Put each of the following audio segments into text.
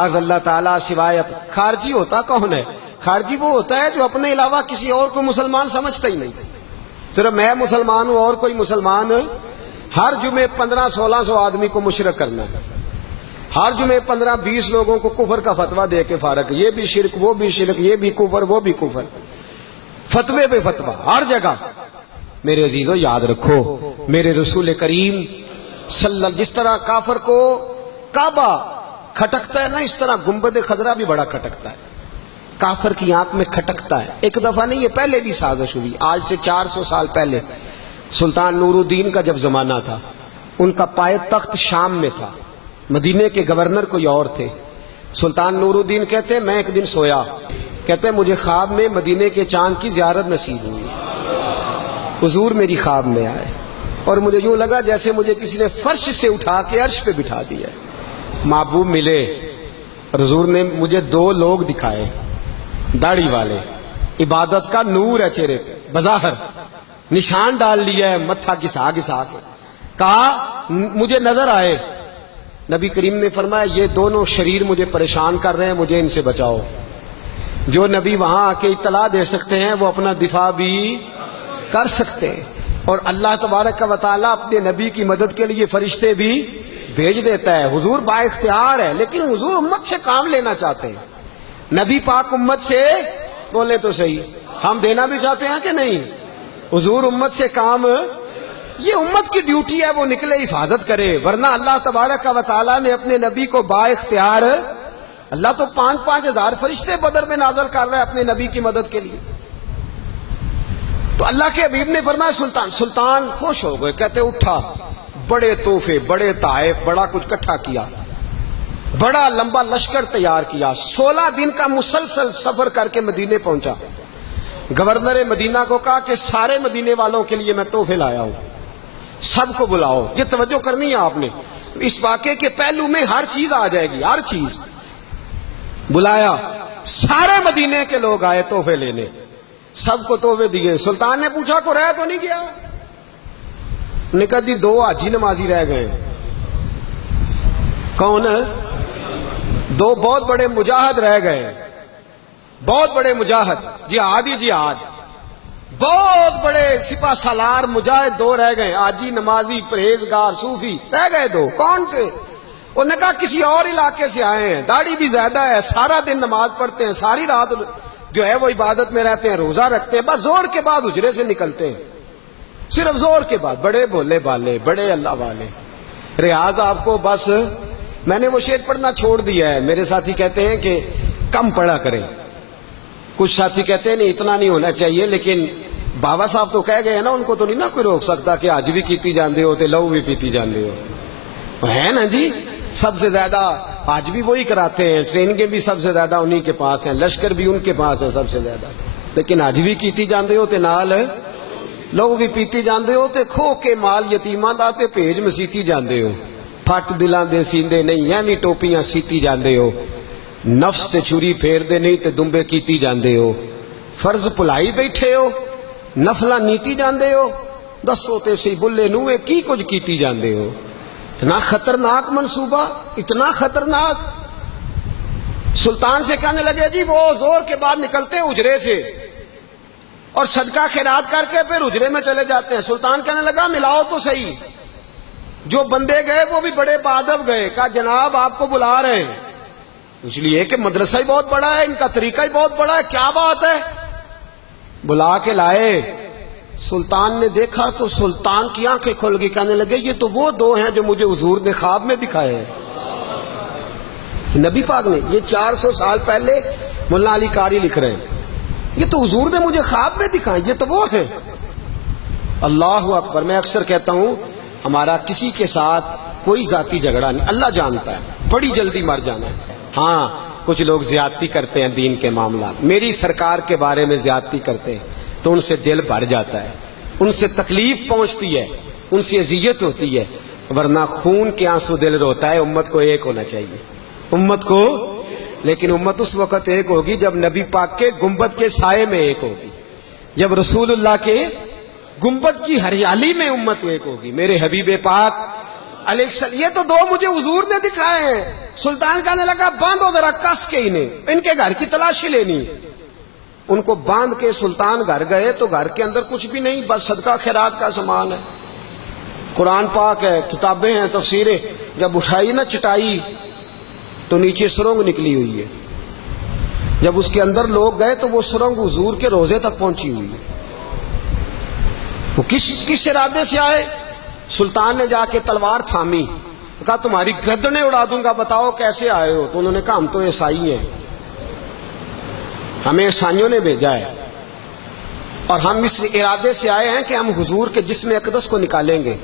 اللہ تعالیٰ سوائے خارجی ہوتا کون ہے؟ خارجی وہ ہوتا ہے جو اپنے علاوہ کسی اور کو مسلمان سمجھتا ہی نہیں، صرف میں مسلمان ہوں اور کوئی مسلمان ہر جمعے 1500-1600 آدمی کو مشرک کرنا ہے، ہر جمعے 15-20 لوگوں کو کفر کا فتویٰ دے کے فارغ، یہ بھی شرک وہ بھی شرک، یہ بھی کفر وہ بھی کفر، فتوے پہ فتویٰ ہر جگہ۔ میرے عزیزو یاد رکھو، میرے رسول کریم جس طرح کافر کو کعبہ کھٹکتا ہے نا، اس طرح گنبد خضرا بھی بڑا کھٹکتا ہے، کافر کی آنکھ میں کھٹکتا ہے۔ ایک دفعہ نہیں، یہ پہلے بھی سازش ہوئی، آج سے 400 سال پہلے سلطان نور الدین کا جب زمانہ تھا، ان کا پائے تخت شام میں تھا، مدینے کے گورنر کوئی اور تھے۔ سلطان نور الدین کہتے ہیں میں ایک دن سویا، کہتے ہیں مجھے خواب میں مدینے کے چاند کی زیارت نصیب ہوئی، حضور میری خواب میں آئے اور مجھے یوں لگا جیسے مجھے کسی نے فرش سے اٹھا کے عرش پہ بٹھا دیا۔ محبوب ملے، حضور نے مجھے 2 لوگ دکھائے، داڑھی والے، عبادت کا نور ہے چہرے پہ، بظاہر نشان ڈال لیا ہے، متھا گھسا گھسا کے، کہا مجھے نظر آئے۔ نبی کریم نے فرمایا یہ دونوں شریر مجھے پریشان کر رہے ہیں، مجھے ان سے بچاؤ۔ جو نبی وہاں آ کے اطلاع دے سکتے ہیں وہ اپنا دفاع بھی کر سکتے ہیں، اور اللہ تبارک و تعالیٰ اپنے نبی کی مدد کے لیے فرشتے بھی بھیج دیتا ہے۔ حضور با اختیار ہے، لیکن حضور امت سے کام لینا چاہتے ہیں۔ نبی پاک امت سے بولے تو صحیح، ہم دینا بھی چاہتے ہیں کہ نہیں؟ حضور امت سے کام، یہ امت کی ڈیوٹی ہے، وہ نکلے حفاظت کرے، ورنہ اللہ تبارک و تعالیٰ نے اپنے نبی کو با اختیار، اللہ تو 5-5 ہزار فرشتے بدر میں نازل کر رہا ہے اپنے نبی کی مدد کے لیے۔ تو اللہ کے حبیب نے فرمایا سلطان خوش ہو گئے، کہتے اٹھا، بڑے تحفے، بڑے تحائف، بڑا کچھ اکٹھا کیا، بڑا لمبا لشکر تیار کیا، 16 دن کا مسلسل سفر کر کے مدینے پہنچا۔ گورنر مدینہ کو کہا کہ سارے مدینے والوں کے لیے میں تحفے لایا ہوں، سب کو بلاؤ۔ یہ توجہ کرنی ہے آپ نے، اس واقعے کے پہلو میں ہر چیز آ جائے گی، ہر چیز۔ بلایا، سارے مدینے کے لوگ آئے تحفے لینے، سب کو تحفے دیے۔ سلطان نے پوچھا کو رہ تو نہیں گیا؟ نے کہا جی 2 حاجی نمازی رہ گئے۔ کون؟ 2 بہت بڑے مجاہد رہ گئے، بہت بڑے مجاہد، جہاد ہی جہاد، بہت بڑے سپہ سالار مجاہد 2 رہ گئے، حاجی نمازی پرہیزگار صوفی رہ گئے 2۔ کون سے؟ انہوں نے کہا کسی اور علاقے سے آئے ہیں، داڑھی بھی زیادہ ہے، سارا دن نماز پڑھتے ہیں، ساری رات جو ہے وہ عبادت میں رہتے ہیں، روزہ رکھتے ہیں، بس زور کے بعد حجرے سے نکلتے ہیں، صرف زور کے بعد، بڑے بولے بالے، بڑے اللہ والے۔ ریاض آپ کو بس میں نے وہ شعر پڑھنا چھوڑ دیا ہے، میرے ساتھی کہتے ہیں کہ کم پڑھا کریں، کچھ ساتھی کہتے ہیں نہیں اتنا نہیں ہونا چاہیے، لیکن بابا صاحب تو کہہ گئے ہیں نا، ان کو تو نہیں نا کوئی روک سکتا کہ آج بھی کیتی جاندے ہو تے لو بھی پیتی جاندے ہو، ہے نا جی؟ سب سے زیادہ آج بھی وہی کراتے ہیں، ٹریننگیں بھی سب سے زیادہ انہی کے پاس ہیں، لشکر بھی ان کے پاس ہے سب سے زیادہ، لیکن آج بھی کیتی جاندے ہو تے نال لوگ بھی پیتی جاندے ہو تے کھو کے مال یتیماں دا تے بھیج مسیتی جاندے ہو، پھٹ دلاں دے سیندے نہیں ایویں ٹوپیاں سیتی جاندے ہو، نفس تے چھری پھیر دے نہیں تے دمبے کیتی جاندے ہو، فرض پلائی بیٹھے ہو، نفلاں نیتی جاندے ہو، دسو تے سی بلے نوے کی کچھ کیتی جاندے ہو۔ اتنا خطرناک منصوبہ، اتنا خطرناک۔ سلطان سے کہنے لگے جی وہ زور کے بعد نکلتے ہیں حجرے سے اور صدقہ خیرات کر کے پھر حجرے میں چلے جاتے ہیں۔ سلطان کہنے لگا ملاؤ تو صحیح، جو بندے گئے وہ بھی بڑے بادب گئے، کہا جناب آپ کو بلا رہے ہیں، اس لیے کہ مدرسہ ہی بہت بڑا ہے، ان کا طریقہ ہی بہت بڑا ہے، کیا بات ہے؟ بلا کے لائے۔ سلطان نے دیکھا تو سلطان کی آنکھیں کھل گئی، کہنے لگے یہ تو وہ 2 ہیں جو مجھے حضور نے خواب میں دکھائے ہیں۔ نبی پاک نے، یہ 400 سال پہلے مولانا علی قاری لکھ رہے ہیں، یہ تو حضور نے مجھے خواب میں دکھائے، یہ تو وہ ہیں۔ اللہ اکبر۔ میں اکثر کہتا ہوں ہمارا کسی کے ساتھ کوئی ذاتی جھگڑا نہیں، اللہ جانتا ہے، بڑی جلدی مر جانا ہے۔ ہاں کچھ لوگ زیادتی کرتے ہیں دین کے معاملات، میری سرکار کے بارے میں زیادتی کرتے ہیں تو ان سے دل بھر جاتا ہے، ان سے تکلیف پہنچتی ہے، ان سے اذیت ہوتی ہے، ورنہ خون کے آنسو دل روتا ہے۔ امت کو ایک ہونا چاہیے، امت کو، لیکن امت اس وقت ایک ہوگی جب نبی پاک کے گنبد کے سائے میں ایک ہوگی، جب رسول اللہ کے گنبد کی ہریالی میں امت ایک ہوگی۔ میرے حبیب پاک علیہ السلام، یہ تو دو مجھے حضور نے دکھائے ہیں۔ سلطان کہنے لگا باندھو ذرا کس کے انہیں، ان کے گھر کی تلاشی لینی۔ ان کو باندھ کے سلطان گھر گئے تو گھر کے اندر کچھ بھی نہیں، بس صدقہ خیرات کا سامان ہے، قرآن پاک ہے، کتابیں ہیں، تفسیریں۔ جب اٹھائی نا چٹائی تو نیچے سرنگ نکلی ہوئی ہے۔ جب اس کے اندر لوگ گئے تو وہ سرنگ حضور کے روزے تک پہنچی ہوئی ہے۔ وہ کس ارادے سے آئے؟ سلطان نے جا کے تلوار تھامی، کہا تمہاری گردنیں اڑا دوں گا، بتاؤ کیسے آئے ہو؟ تو انہوں نے کہا ہم تو عیسائی ہیں، ہمیں عیسائیوں نے بھیجا ہے، اور ہم اس ارادے سے آئے ہیں کہ ہم حضور کے جسم اقدس کو نکالیں گے،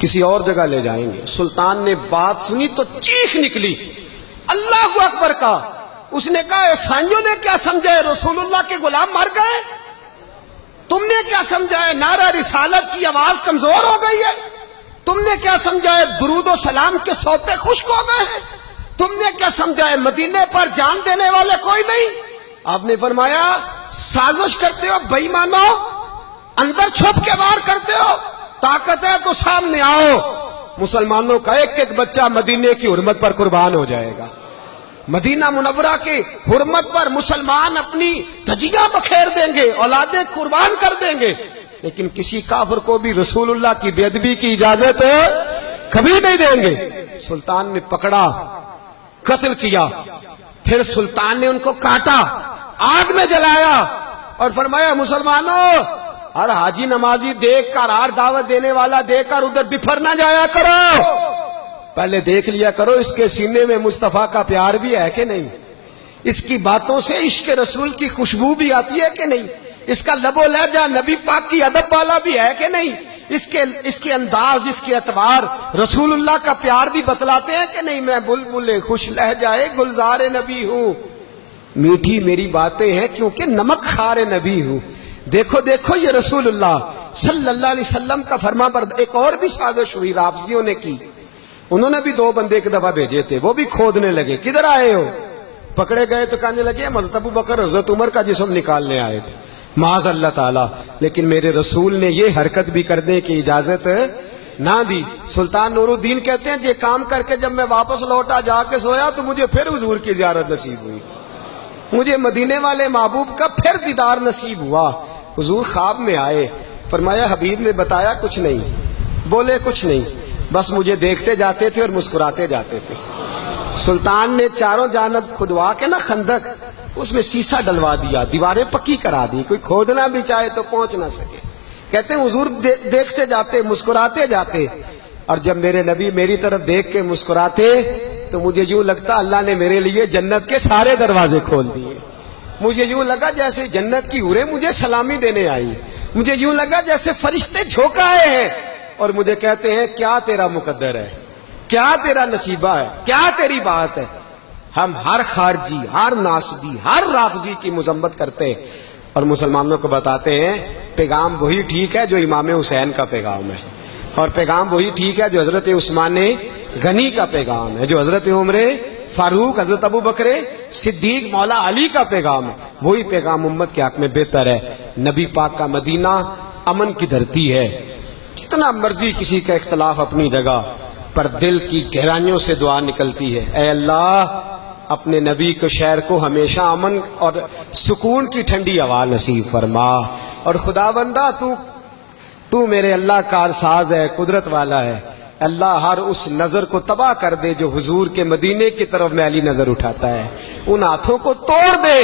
کسی اور جگہ لے جائیں گے۔ سلطان نے بات سنی تو چیخ نکلی، اللہ اکبر کا۔ اس نے کہا عیسائیوں نے کیا سمجھا ہے؟ رسول اللہ کے غلام مر گئے؟ تم نے کیا سمجھا ہے نعرہ رسالت کی آواز کمزور ہو گئی ہے؟ تم نے کیا سمجھا ہے درود و سلام کے سوتے خشک ہو گئے ہیں؟ تم نے کیا سمجھا ہے مدینے پر جان دینے والے کوئی نہیں؟ آپ نے فرمایا سازش کرتے ہو بے ایمانو، اندر چھپ کے وار کرتے ہو، طاقت ہے تو سامنے آؤ۔ مسلمانوں کا ایک ایک بچہ مدینے کی حرمت پر قربان ہو جائے گا۔ مدینہ منورہ کی حرمت پر مسلمان اپنی دھجیاں بکھیر دیں گے، اولادیں قربان کر دیں گے، لیکن کسی کافر کو بھی رسول اللہ کی بے ادبی کی اجازت کبھی نہیں دیں گے۔ سلطان نے پکڑا، قتل کیا، پھر سلطان نے ان کو کاٹا، آگ میں جلایا اور فرمایا مسلمانوں، ہر حاجی نمازی دیکھ کر، ہر دعوت دینے والا دیکھ کر ادھر بفر نہ جایا کرو، پہلے دیکھ لیا کرو اس کے سینے میں مصطفیٰ کا پیار بھی ہے کہ نہیں، اس کی باتوں سے عشق رسول کی خوشبو بھی آتی ہے کہ نہیں، اس کا لب و لہجہ نبی پاک کی ادب والا بھی ہے کہ نہیں، اس کے انداز، اس کے اعتبار رسول اللہ کا پیار بھی بتلاتے ہیں کہ نہیں۔ میں بلبل خوش لہجہ گلزار نبی ہوں، میٹھی میری باتیں ہیں کیونکہ نمک خار نبی ہوں۔ دیکھو دیکھو یہ رسول اللہ صلی اللہ علیہ وسلم کا فرما بردار۔ ایک اور بھی سازش ہوئی رافضیوں نے کی، انہوں نے بھی دو بندے ایک دفعہ بھیجے تھے، وہ بھی کھودنے لگے کدھر آئے ہو؟ پکڑے گئے تو کہنے لگے حضرت ابو بکر حضرت عمر کا جسم نکالنے آئے تھے، معاذ اللہ تعالیٰ، لیکن میرے رسول نے یہ حرکت بھی کرنے کی اجازت نہ دی۔ سلطان نور الدین کہتے ہیں یہ کام کر کے جب میں واپس لوٹا جا کے سویا تو مجھے پھر حضور کی زیارت نصیب ہوئی، مجھے مدینے والے محبوب کا پھر دیدار نصیب ہوا۔ حضور خواب میں آئے، فرمایا حبیب نے بتایا کچھ نہیں، بولے کچھ نہیں، بس مجھے دیکھتے جاتے تھے اور مسکراتے جاتے تھے۔ سلطان نے چاروں جانب کھدوا کے نا خندق، اس میں سیسا ڈلوا دیا، دیواریں پکی کرا دی، کوئی کھودنا بھی چاہے تو پہنچ نہ سکے۔ کہتے ہیں حضور دیکھتے جاتے، مسکراتے جاتے، اور جب میرے نبی میری طرف دیکھ کے مسکراتے تو مجھے یوں لگتا اللہ نے میرے لیے جنت کے سارے دروازے کھول دیے۔ مجھے یوں لگا جیسے جنت کی حوریں مجھے سلامی دینے آئی، مجھے یوں لگا جیسے فرشتے جھونکائے ہیں اور مجھے کہتے ہیں کیا تیرا مقدر ہے، کیا تیرا نصیبہ ہے، کیا تیری بات ہے۔ ہم ہر خارجی، ہر ناسبی، ہر رافضی کی مذمت کرتے اور مسلمانوں کو بتاتے ہیں پیغام وہی ٹھیک ہے جو امام حسین کا پیغام ہے، اور پیغام وہی ٹھیک ہے جو حضرت عثمان غنی کا پیغام ہے، جو حضرت عمر فاروق، حضرت ابو بکر صدیق، مولا علی کا پیغام ہے، وہی پیغام امت کے حق میں بہتر ہے۔ نبی پاک کا مدینہ امن کی دھرتی ہے، کتنا مرضی کسی کا اختلاف اپنی جگہ، پر دل کی گہرائیوں سے دعا نکلتی ہے، اے اللہ اپنے نبی کے شہر کو ہمیشہ امن اور سکون کی ٹھنڈی ہوا نصیب فرما، اور خدا بندہ تو میرے اللہ کارساز ہے، قدرت والا ہے، اللہ ہر اس نظر کو تباہ کر دے جو حضور کے مدینے کی طرف میلی نظر اٹھاتا ہے، ان ہاتھوں کو توڑ دے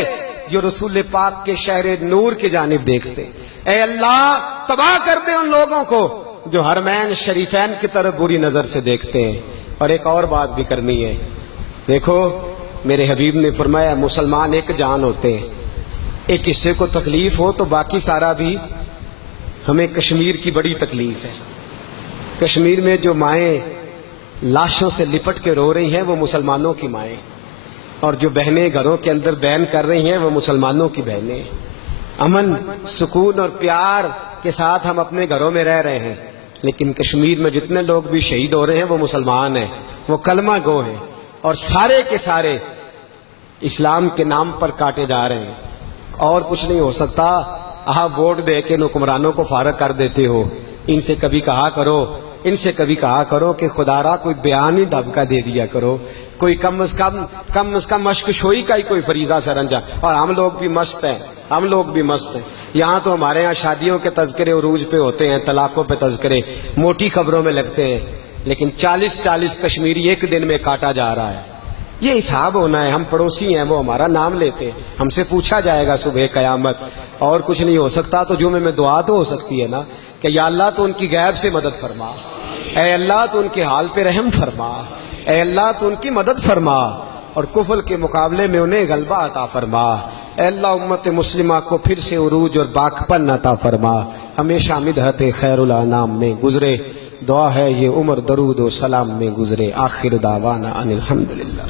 جو رسول پاک کے شہر نور کی جانب دیکھتے، اے اللہ تباہ کر دے ان لوگوں کو جو حرمین شریفین کی طرف بری نظر سے دیکھتے ہیں۔ اور ایک اور بات بھی کرنی ہے، دیکھو میرے حبیب نے فرمایا مسلمان ایک جان ہوتے ہیں، ایک حصے کو تکلیف ہو تو باقی سارا بھی۔ ہمیں کشمیر کی بڑی تکلیف ہے، کشمیر میں جو مائیں لاشوں سے لپٹ کے رو رہی ہیں وہ مسلمانوں کی مائیں، اور جو بہنیں گھروں کے اندر بین کر رہی ہیں وہ مسلمانوں کی بہنیں۔ امن، سکون اور پیار کے ساتھ ہم اپنے گھروں میں رہ رہے ہیں، لیکن کشمیر میں جتنے لوگ بھی شہید ہو رہے ہیں وہ مسلمان ہیں، وہ کلمہ گو ہیں، اور سارے کے سارے اسلام کے نام پر کاٹے جا رہے ہیں۔ اور کچھ نہیں ہو سکتا، آپ ووٹ دے کے حکمرانوں کو فارغ کر دیتے ہو، ان سے کبھی کہا کرو ان سے کبھی کہا کرو کہ خدارا کوئی بیان ہی ڈب کا دے دیا کرو، کوئی کم از کم مشق شوئی کا ہی کوئی فریضہ سر انجام۔ اور ہم لوگ بھی مست ہیں، ہم لوگ بھی مست ہیں۔ یہاں تو ہمارے ہاں شادیوں کے تذکرے عروج پہ ہوتے ہیں، طلاقوں پہ تذکرے موٹی خبروں میں لگتے ہیں، لیکن 40 کشمیری ایک دن میں کاٹا جا رہا ہے۔ یہ حساب ہونا ہے۔ ہم پڑوسی ہیں، وہ ہمارا نام لیتے ہیں، ہم سے پوچھا جائے گا صبح قیامت۔ اور کچھ نہیں ہو سکتا تو جمعے میں دعا تو ہو سکتی ہے نا کہ یا اللہ تو ان کی غیب سے مدد فرما، اے اللہ تو ان کے حال پہ رحم فرما، اے اللہ تو ان کی مدد فرما، اور کفر کے مقابلے میں انہیں غلبہ عطا فرما۔ اے اللہ امت مسلمہ کو پھر سے عروج اور باکپن عطا فرما، ہمیشہ مدحت خیر الانام میں گزرے۔ دعا ہے یہ عمر درود و سلام میں گزرے۔ آخر دعوانا ان الحمدللہ۔